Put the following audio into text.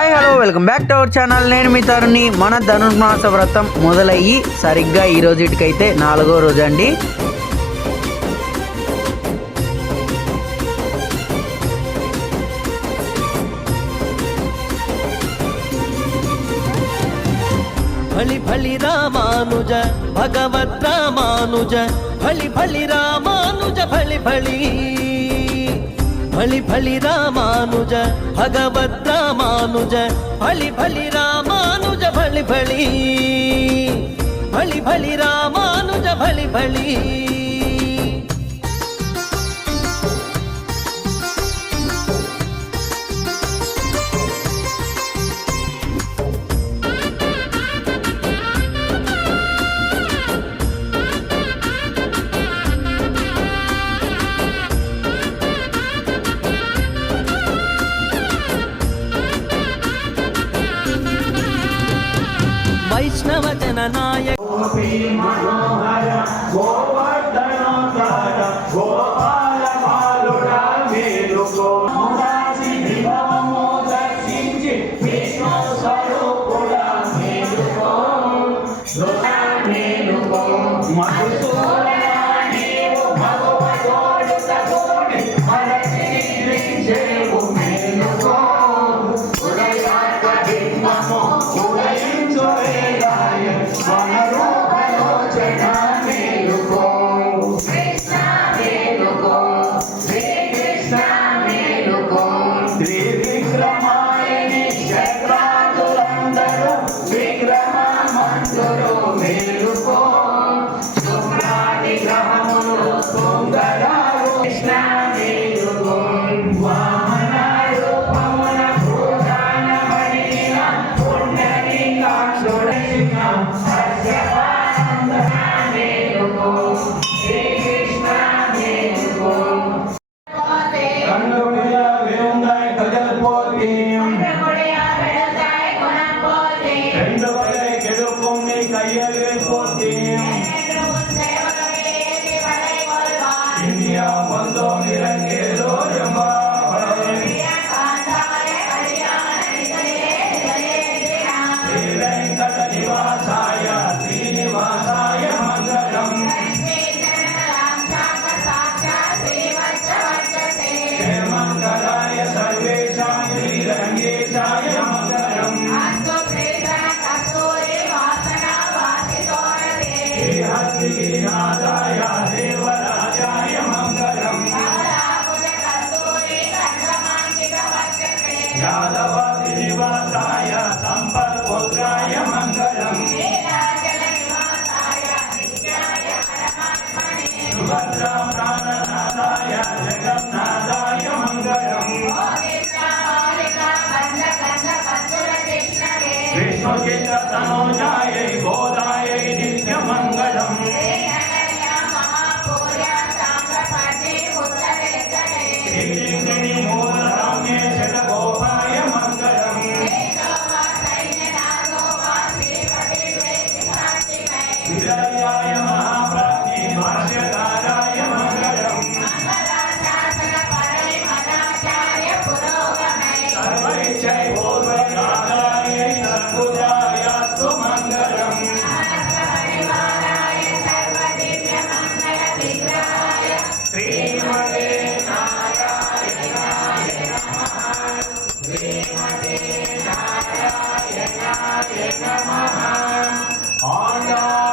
Hi hello welcome back to our channel నేను మీ తరుణి మన ధనుర్మాస వ్రతం మొదలయ్యి సరిగ్గా ఈ రోజుటికైతే నాలుగో రోజు అండి. ఫళి ఫళి రామానుజ భగవత్ రామానుజ ఫళి బలి రామానుజ ఫళి ఫళి ఫళి ఫళి రామానుజ భగవద్ రామానుజ ఫళి ఫళి రామానుజ ఫళి ఫళి ఫళి ఫళి రామానుజ ఫళి ఫళి త్రివిక్రమాయని విగ్రహమందురు మేలుకో శుక్రాది గ్రహములు సుందరాలు కృష్ణ మేలుకో వామన రూపమున భూతాన పడిన పుండరీకాక్షుడైన সঙ্গে কাটানো เอกมหาขอยอ